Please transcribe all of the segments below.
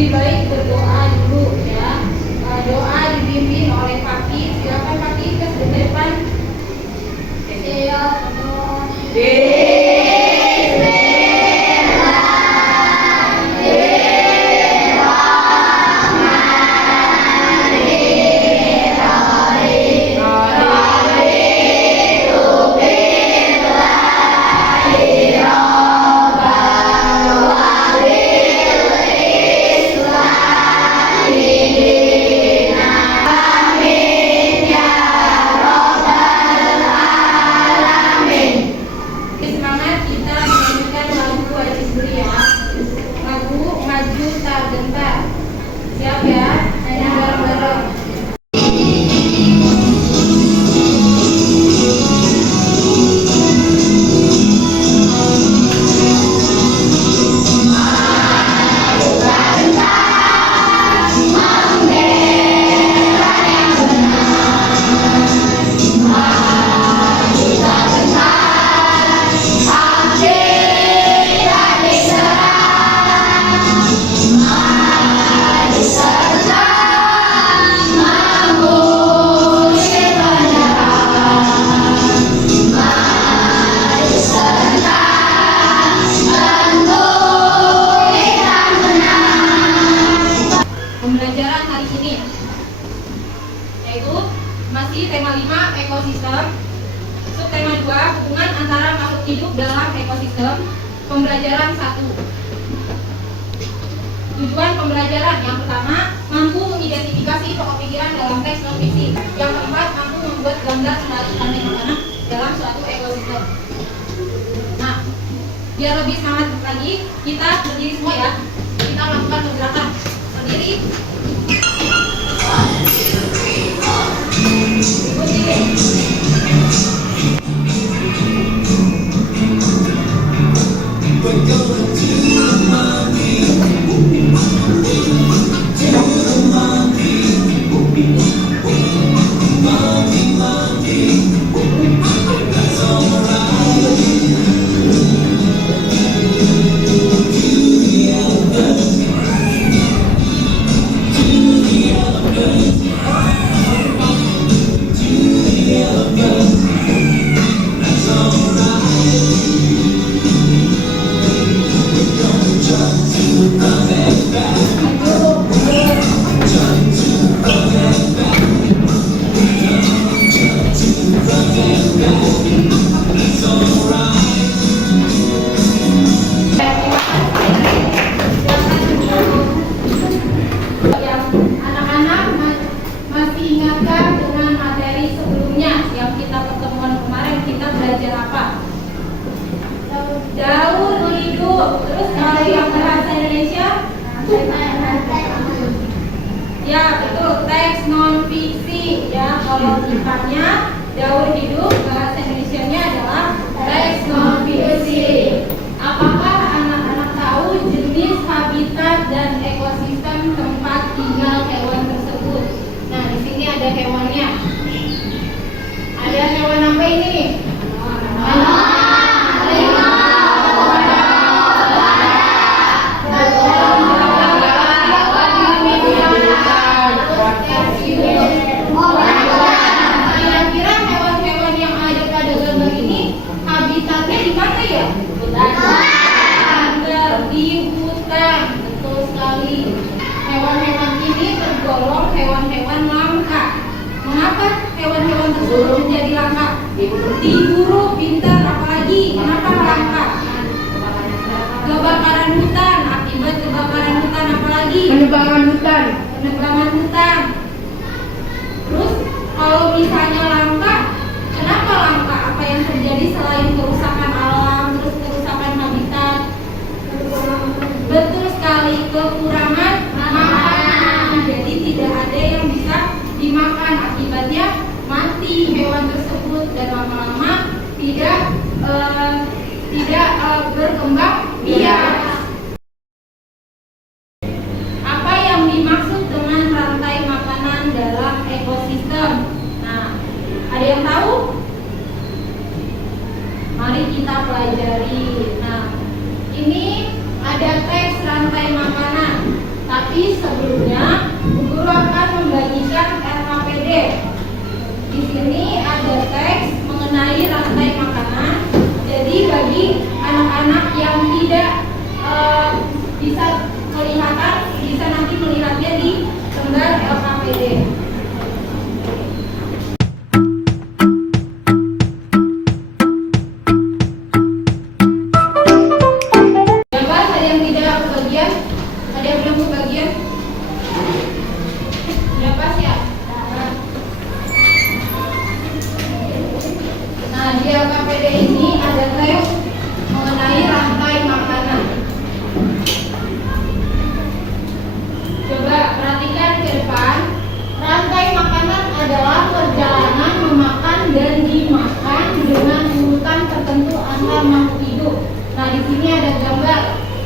lebih baik berdoa dulu ya. Doa dipimpin oleh Paki. Silakan Paki ke depan. Saya siap ya, nyanyi bareng-bareng. Pembelajaran hari ini yaitu masih tema 5 ekosistem, subtema 2 hubungan antara makhluk hidup dalam ekosistem. Pembelajaran 1. Tujuan pembelajaran yang pertama, mampu mengidentifikasi pokok pikiran dalam teks non fiksi. Yang keempat, mampu membuat gambar menarik rantai makanan dalam suatu ekosistem. Nah, biar lebih semangat lagi, kita berdiri semua ya. Kita lakukan pergerakan berdiri. Daur hidup. Terus kalau yang bahasa Indonesia, ya betul, teks non fiksi ya. Kalau sifatnya daur hidup, bahasa Indonesianya adalah teks non fiksi. Apakah anak-anak tahu jenis habitat dan ekosistem tempat tinggal hewan tersebut? Nah, di sini ada hewannya. Ada hewan apa ini? Hewan-hewan langka. Mengapa hewan-hewan tersebut menjadi langka? Diburu pintar, apalagi kenapa langka? Kebakaran hutan, akibat kebakaran hutan apalagi? Penebangan hutan. Terus kalau misalnya langka, kenapa langka? Apa yang terjadi selain kerusakan alam, terus kerusakan habitat? Betul sekali, kekurangan makanan. Jadi tidak ada yang bisa dimakan, akibatnya mati hewan tersebut dan lama-lama tidak berkembang biak. Apa yang dimaksud dengan rantai makanan dalam ekosistem? Nah, ada yang tahu? Mari kita pelajari. Nah, ini ada teks rantai makanan. Tapi sebelumnya guru akan membagikan RKPD. Di sini ada teks mengenai rantai makanan. Jadi bagi anak-anak yang tidak bisa kelihatan, bisa nanti melihatnya di lembar RKPD. Di LKPD ini ada teks mengenai rantai makanan. Coba perhatikan ke depan. Rantai makanan adalah perjalanan memakan dan dimakan dengan urutan tertentu antar makhluk hidup. Nah, di sini ada gambar.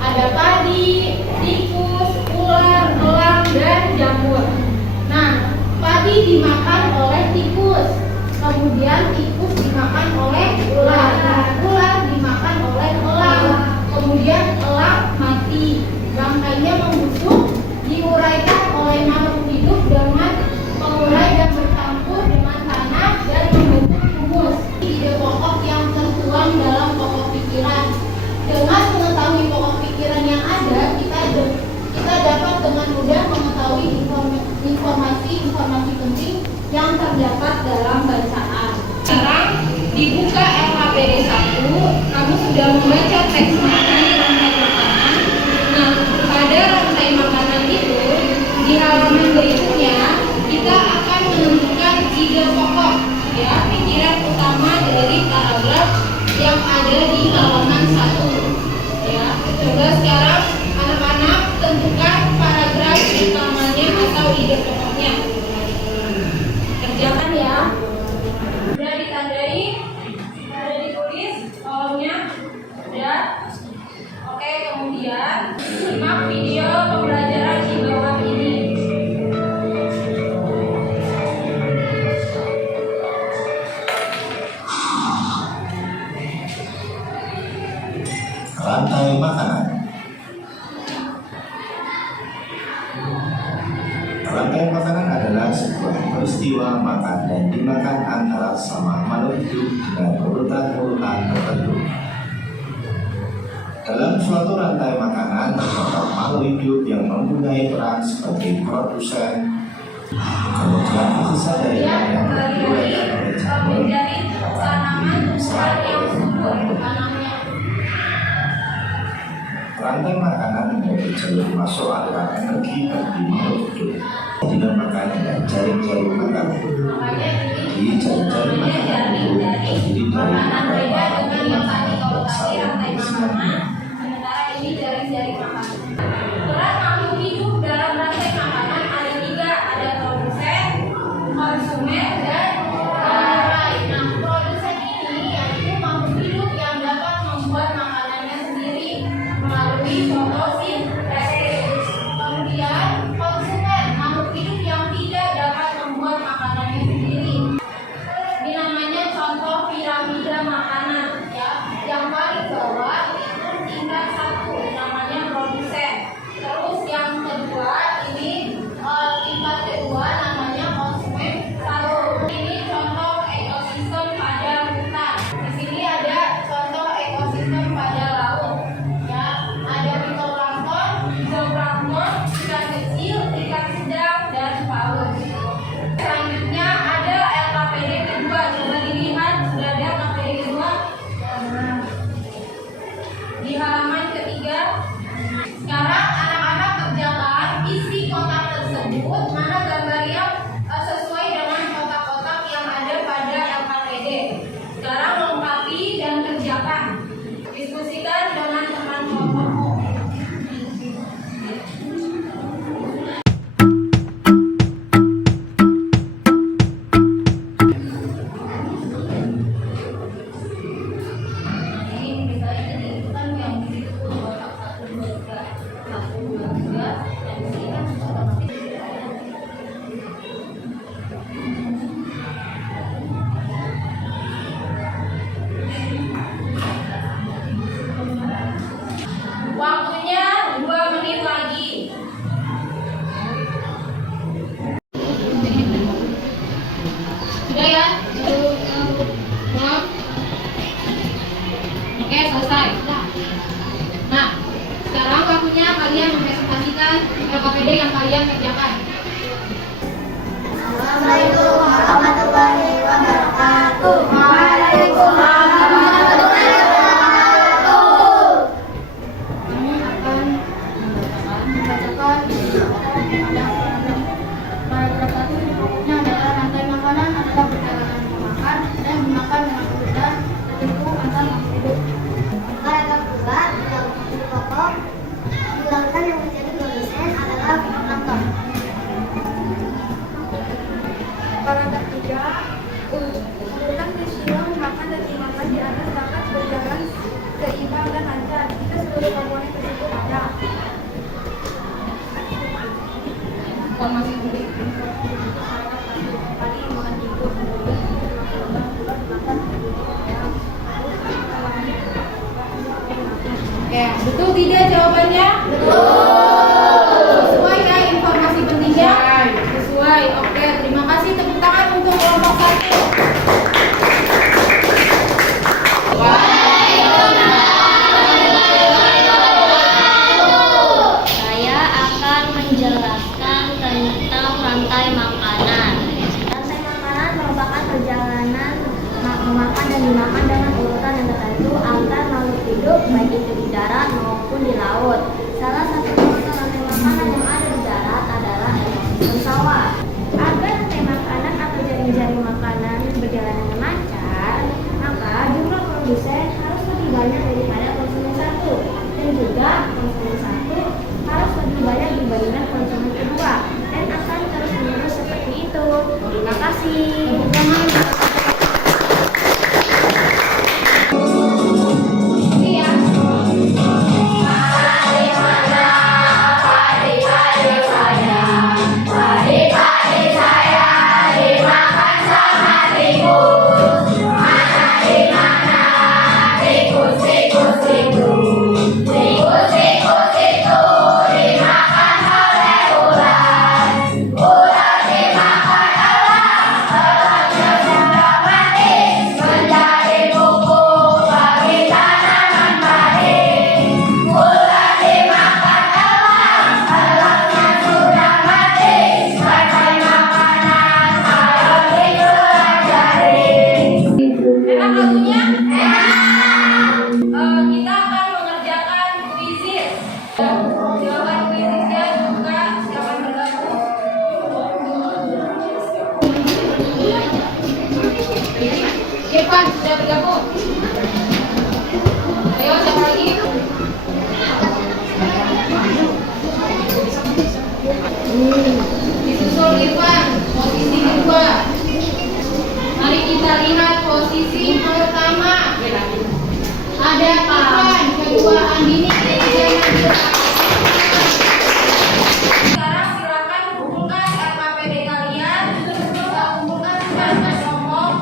Ada padi, tikus, ular, elang, dan jamur. Nah, padi dimakan oleh tikus. Kemudian tikus dimakan oleh ular, ular dimakan oleh elang, kemudian elang mati, rangkainya membusuk, diuraikan oleh makhluk hidup dengan mengurai dan bercampur dengan tanah dan membentuk humus. Ide pokok yang tertuang dalam pokok pikiran. Dengan mengetahui pokok pikiran yang ada, kita dapat dengan mudah mengetahui informasi penting yang terdapat dalam bacaan. Sekarang dibuka LKPD 1, kamu sudah membaca teks mengenai rantai makanan. Nah, pada rantai makanan itu, di halaman berikutnya kita akan menentukan ide pokok, ya, pikiran utama dari paragraf yang ada di halaman 1. Ya, coba sekarang anak-anak tentukan paragraf utamanya atau ide pokoknya. Kerjakan ya. Sudah ditandai, sudah ditulis kolomnya, sudah. Oke, kemudian simak video pembelajaran di bawah ini. Rantai makanan. Rantai makanan adalah sebuah peristiwa makan dan dimakan antara sama makhluk hidup dengan urutan-urutan tertentu. Dalam suatu rantai makanan terdapat makhluk hidup yang mempunyai peran sebagai produsen, kemudian sisa dari yang diuraikan oleh jamur dapat dipisah oleh membuat. Rantai makanan menjadi jalur masuk aliran energi bagi makhluk hidup. Dinamakan dengan jaring-jaring makanan. Jadi jaring-jaring makanan itu terdiri dari beberapa rantai makanan yang saling bersinergi. Sementara ini jaring-jaring makanan. Peran makhluk hidup dalam rantai makanan ada 3, ada produsen, konsumen, dan pengurai. Nah, produsen ini yaitu makhluk hidup yang dapat membuat makanannya sendiri melalui fotosintesis. Kemudian konsumen, makhluk hidup yang tidak dapat membuat makanannya sendiri. Ini namanya contoh piramida makanan, ya. Yang paling bawah itu tingkat 1, namanya produsen. Terus yang kedua ini tingkat kedua namanya konsumen. Lalu Paragraf 3. Urutan peristiwa memakan dan dimakan di atas dapat berjalan seimbang dan lancar jika seluruh komponen tersebut ada. Informasi penting. Ya, betul tidak jawabannya? Betul. Sesuai ya informasi pentingnya? Sesuai. Oke, terima kasih. Tepuk tangan untuk kelompok 1. Saya akan menjelaskan tentang rantai makanan. Rantai makanan merupakan perjalanan memakan dan dimakan dengan urutan yang tertentu antar makhluk hidup, baik itu di darat maupun di laut. Salah satu contoh rantai makanan yang ada di darat adalah ekosistem sawah. Agar rantai makanan atau jaring-jaring makanan berjalan dengan lancar, maka jumlah produsen harus lebih banyak daripada konsumen satu, dan juga konsumen satu harus lebih banyak dibandingkan konsumen kedua, dan akan terus menerus seperti itu. Terima kasih. Enak lagunya? Kita akan mengerjakan kuisis. Jawaban kuisisnya juga silakan bergabung. Irfan sudah bergabung. Ayo siapa lagi? Disusul Irfan, posisi kedua. Mari kita lihat posisi pertama. Ada Irfan, kedua Andini, ketiga Nadia. Sekarang silakan kumpulkan RKPD kalian. Kumpulkan surat ngomong.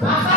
Maka